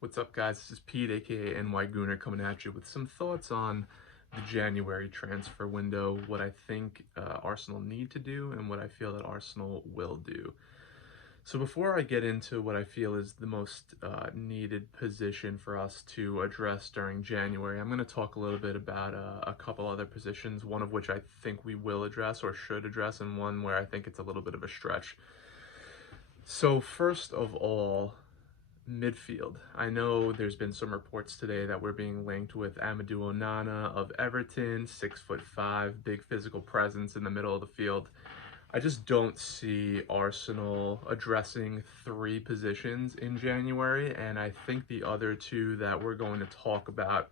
What's up, guys? This is Pete, aka NY Gooner, coming at you with some thoughts on the January transfer window, what I think Arsenal need to do, and what I feel that Arsenal will do. So, before I get into what I feel is the most needed position for us to address during January, I'm going to talk a little bit about a couple other positions, one of which I think we will address or should address, and one where I think it's a little bit of a stretch. So, first of all, midfield. I know there's been some reports today that we're being linked with Amadou Onana of Everton, 6'5", big physical presence in the middle of the field. I just don't see Arsenal addressing three positions in January, and I think the other two that we're going to talk about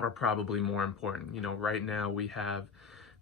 are probably more important. You know, right now we have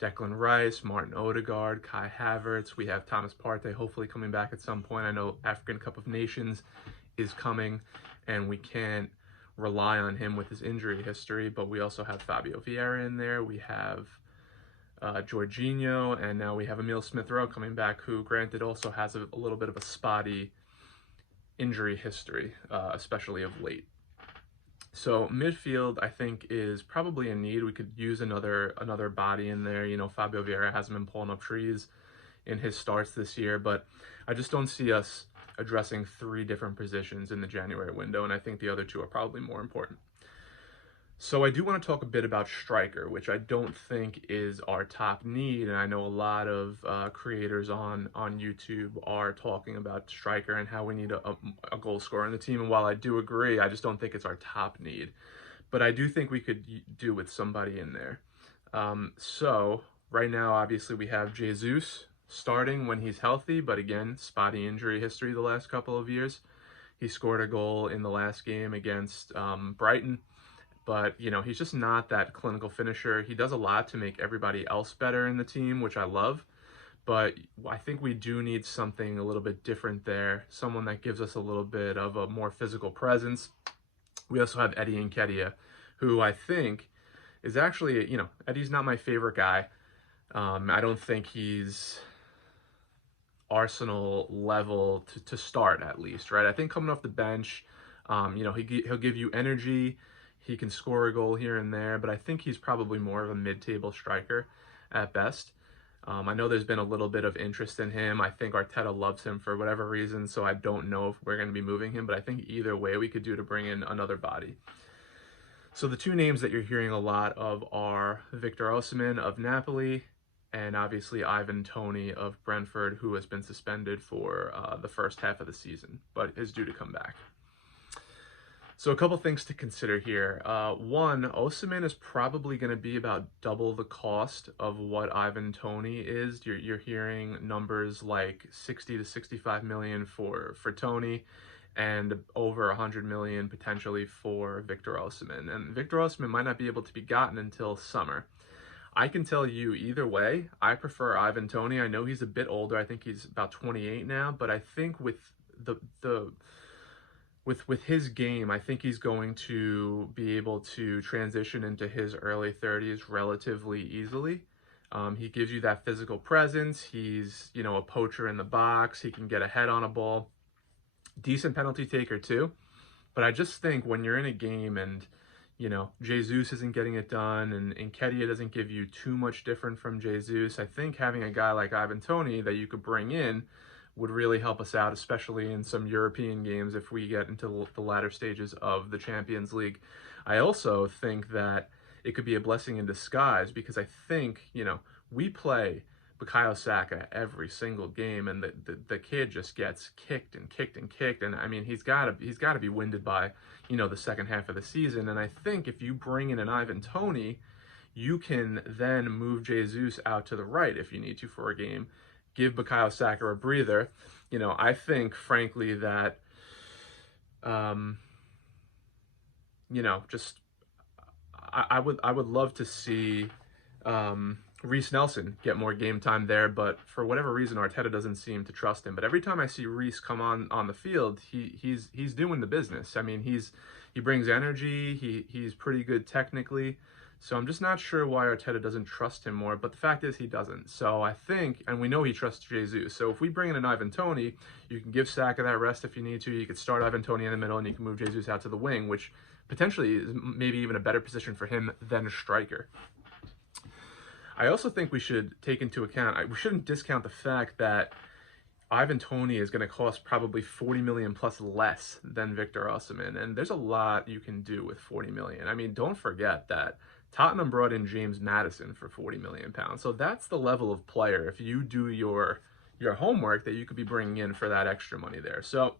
Declan Rice, Martin Odegaard, Kai Havertz. We have Thomas Partey hopefully coming back at some point. I know African Cup of Nations is coming, and we can't rely on him with his injury history, but we also have Fabio Vieira in there. We have Jorginho, and now we have Emile Smith-Rowe coming back, who granted also has a little bit of a spotty injury history, especially of late. So midfield, I think, is probably a need. We could use another body in there. You know, Fabio Vieira hasn't been pulling up trees in his starts this year, but I just don't see us addressing three different positions in the January window, and I think the other two are probably more important. So I do want to talk a bit about striker, which I don't think is our top need, and I know a lot of creators on YouTube are talking about striker and how we need a goal scorer on the team, and while I do agree, I just don't think it's our top need. But I do think we could do with somebody in there. So right now, obviously, we have Jesus starting when he's healthy, but again, spotty injury history the last couple of years. He scored a goal in the last game against Brighton, but you know, he's just not that clinical finisher. He does a lot to make everybody else better in the team, which I love, but I think we do need something a little bit different there, someone that gives us a little bit of a more physical presence. We also have Eddie Nketiah, who I think is actually, you know, Eddie's not my favorite guy. I don't think he's Arsenal level to start, at least, right? I think coming off the bench, you know, he'll give you energy. He can score a goal here and there, but I think he's probably more of a mid-table striker at best. I know there's been a little bit of interest in him. I think Arteta loves him for whatever reason, so I don't know if we're going to be moving him, but I think either way we could do to bring in another body. So the two names that you're hearing a lot of are Victor Osimhen of Napoli and obviously Ivan Toney of Brentford, who has been suspended for the first half of the season, but is due to come back. So a couple things to consider here. One, Osimhen is probably going to be about double the cost of what Ivan Toney is. You're hearing numbers like 60 to 65 million for Toney, and over 100 million potentially for Victor Osimhen. And Victor Osimhen might not be able to be gotten until summer. I can tell you either way, I prefer Ivan Toney. I know he's a bit older. I think he's about 28 now, but I think with with his game, I think he's going to be able to transition into his early 30s relatively easily. He gives you that physical presence. He's, you know, a poacher in the box. He can get a head on a ball. Decent penalty taker too. But I just think when you're in a game and, you know, Jesus isn't getting it done and Nketiah doesn't give you too much different from Jesus, I think having a guy like Ivan Toney that you could bring in would really help us out, especially in some European games if we get into the latter stages of the Champions League. I also think that it could be a blessing in disguise because I think, you know, we play Bukayo Saka every single game, and the kid just gets kicked and kicked and kicked, and I mean he's got to be winded by, you know, the second half of the season. And I think if you bring in an Ivan Toney, you can then move Jesus out to the right if you need to for a game, give Bukayo Saka a breather. You know, I think frankly that, you know, just I would love to see Reiss Nelson get more game time there, but for whatever reason, Arteta doesn't seem to trust him. But every time I see Reiss come on the field, he's doing the business. I mean, he brings energy. He's pretty good technically. So I'm just not sure why Arteta doesn't trust him more, but the fact is he doesn't. So I think, and we know he trusts Jesus. So if we bring in an Ivan Toney, you can give Saka that rest if you need to. You could start Ivan Toney in the middle, and you can move Jesus out to the wing, which potentially is maybe even a better position for him than a striker. I also think we should take into account, we shouldn't discount the fact that Ivan Toney is going to cost probably 40 million plus less than Victor Osimhen, and there's a lot you can do with 40 million. I mean, don't forget that Tottenham brought in James Maddison for 40 million pounds. So that's the level of player, if you do your homework, that you could be bringing in for that extra money there. So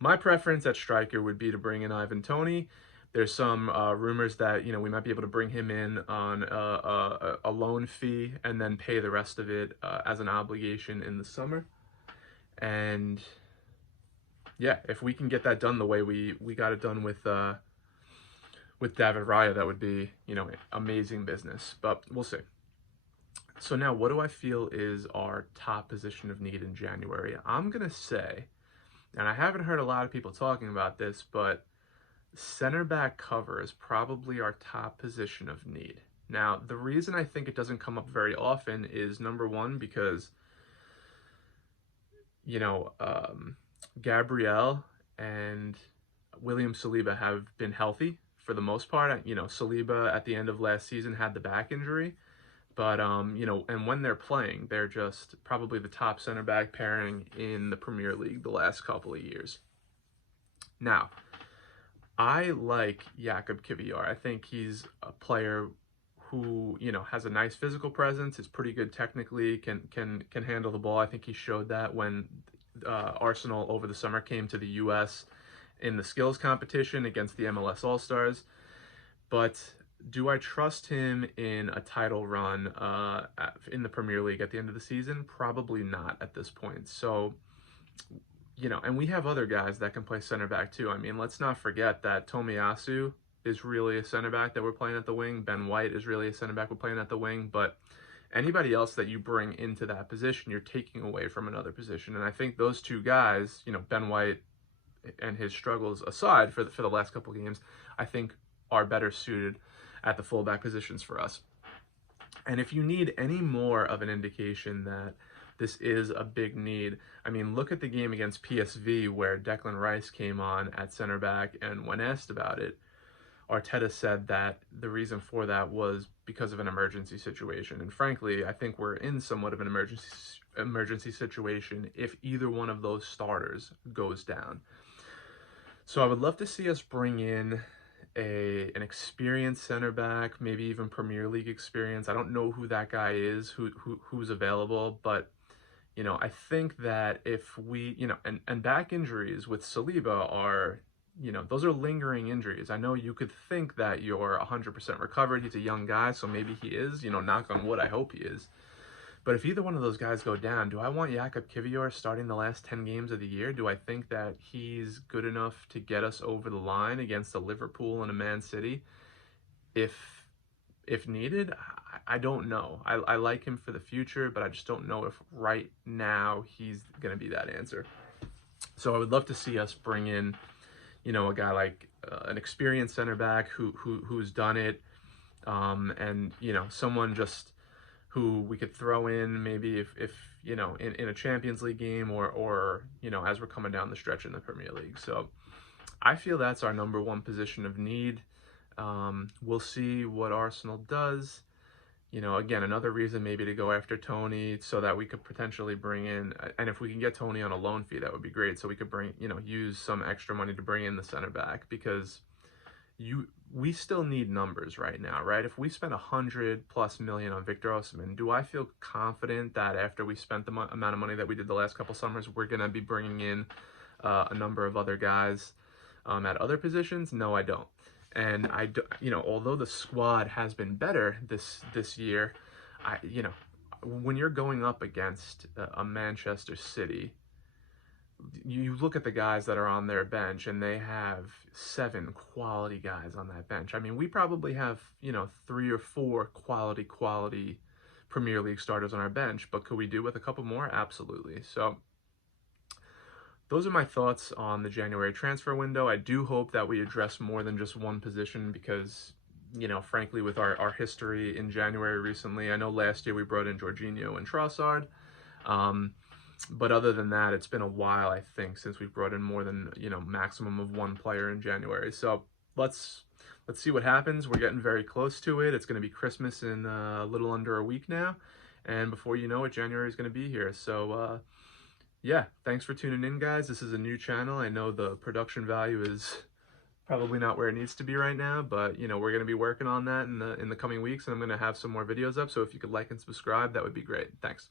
my preference at striker would be to bring in Ivan Toney. There's some rumors that, we might be able to bring him in on a loan fee and then pay the rest of it as an obligation in the summer. And yeah, if we can get that done the way we got it done with David Raya, that would be, amazing business. But we'll see. So now, what do I feel is our top position of need in January? I'm going to say, and I haven't heard a lot of people talking about this, but center back cover is probably our top position of need. Now, the reason I think it doesn't come up very often is, number one, because, Gabriel and William Saliba have been healthy for the most part. Saliba at the end of last season had the back injury, but, and when they're playing, they're just probably the top center back pairing in the Premier League the last couple of years. Now, I like Jakub Kiwior. I think he's a player who, has a nice physical presence, is pretty good technically, can handle the ball. I think he showed that when Arsenal over the summer came to the US in the skills competition against the MLS All-Stars. But do I trust him in a title run in the Premier League at the end of the season? Probably not at this point. So, and we have other guys that can play center back too. I mean, let's not forget that Tomiyasu is really a center back that we're playing at the wing. Ben White is really a center back we're playing at the wing. But anybody else that you bring into that position, you're taking away from another position. And I think those two guys, Ben White and his struggles aside for the last couple of games, I think are better suited at the fullback positions for us. And if you need any more of an indication that this is a big need, I mean, look at the game against PSV where Declan Rice came on at center back, and when asked about it, Arteta said that the reason for that was because of an emergency situation. And frankly, I think we're in somewhat of an emergency situation if either one of those starters goes down. So I would love to see us bring in an experienced center back, maybe even Premier League experience. I don't know who that guy is, who's available, but I think that if we, and back injuries with Saliba are, those are lingering injuries. I know you could think that you're 100% recovered. He's a young guy, so maybe he is, knock on wood, I hope he is. But if either one of those guys go down, do I want Jakub Kiwior starting the last 10 games of the year? Do I think that he's good enough to get us over the line against a Liverpool and a Man City? If needed, I don't know. I like him for the future, but I just don't know if right now he's going to be that answer. So I would love to see us bring in, a guy like an experienced center back who's done it, and someone just who we could throw in maybe if in a Champions League game or as we're coming down the stretch in the Premier League. So I feel that's our number one position of need. We'll see what Arsenal does. Again, another reason maybe to go after Toney so that we could potentially bring in, and if we can get Toney on a loan fee, that would be great. So we could use some extra money to bring in the center back, because we still need numbers right now, right? If we spend 100+ million on Victor Osimhen, do I feel confident that after we spent the amount of money that we did the last couple summers, we're going to be bringing in a number of other guys at other positions? No, I don't. And although the squad has been better this year, when you're going up against a Manchester City, you look at the guys that are on their bench, and they have 7 quality guys on that bench. I mean, we probably have, 3 or 4 quality Premier League starters on our bench, but could we do with a couple more? Absolutely. So those are my thoughts on the January transfer window. I do hope that we address more than just one position, because you know, frankly, with our history in January recently. I know last year we brought in Jorginho and Trossard. But other than that, it's been a while, I think, since we've brought in more than, you know, maximum of one player in January. So let's see what happens. We're getting very close to it. It's going to be Christmas in a little under a week now. And before you know it, January is going to be here. So, yeah, thanks for tuning in, guys. This is a new channel. I know the production value is probably not where it needs to be right now, but, you know, we're going to be working on that in the coming weeks, and I'm going to have some more videos up. So if you could like and subscribe, that would be great. Thanks.